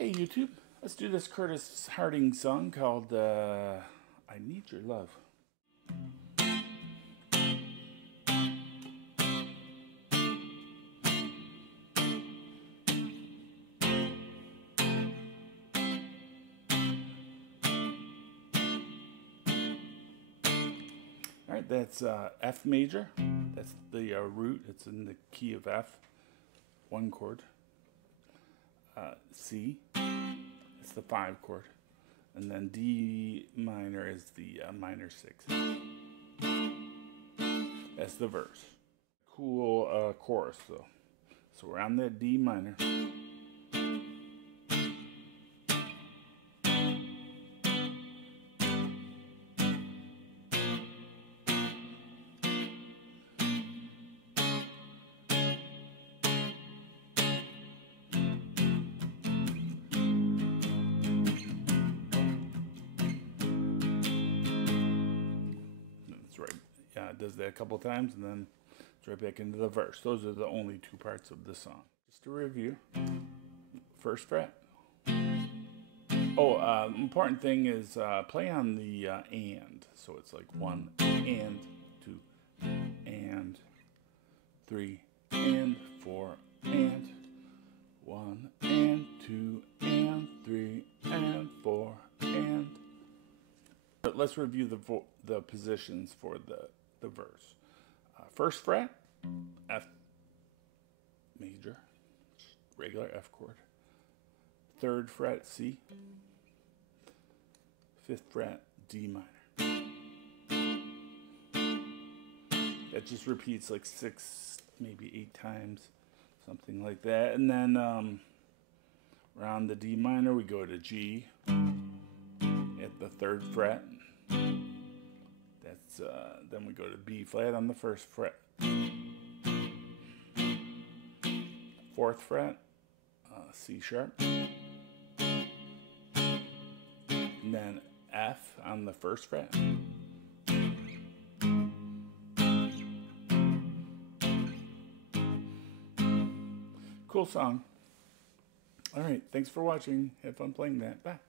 Hey YouTube, let's do this Curtis Harding song called I Need Your Love. Alright, that's F major. That's the root. It's in the key of F. One chord. C. It's the 5 chord. And then D minor is the minor 6. That's the verse. Cool chorus though. So we're on that D minor. It does that a couple times and then it's right back into the verse. Those are the only 2 parts of the song. Just to review, first fret. Oh, important thing is play on the and. So it's like 1 and 2 and 3 and 4 and 1 and 2 and 3 and 4 and. But let's review the positions for the verse. First fret, F major, regular F chord. 3rd fret, C. 5th fret, D minor. That just repeats like 6, maybe 8 times, something like that. And then around the D minor, we go to G at the 3rd fret. Then we go to B flat on the 1st fret. 4th fret, C sharp. And then F on the 1st fret. Cool song. Alright, thanks for watching. Have fun playing that. Bye.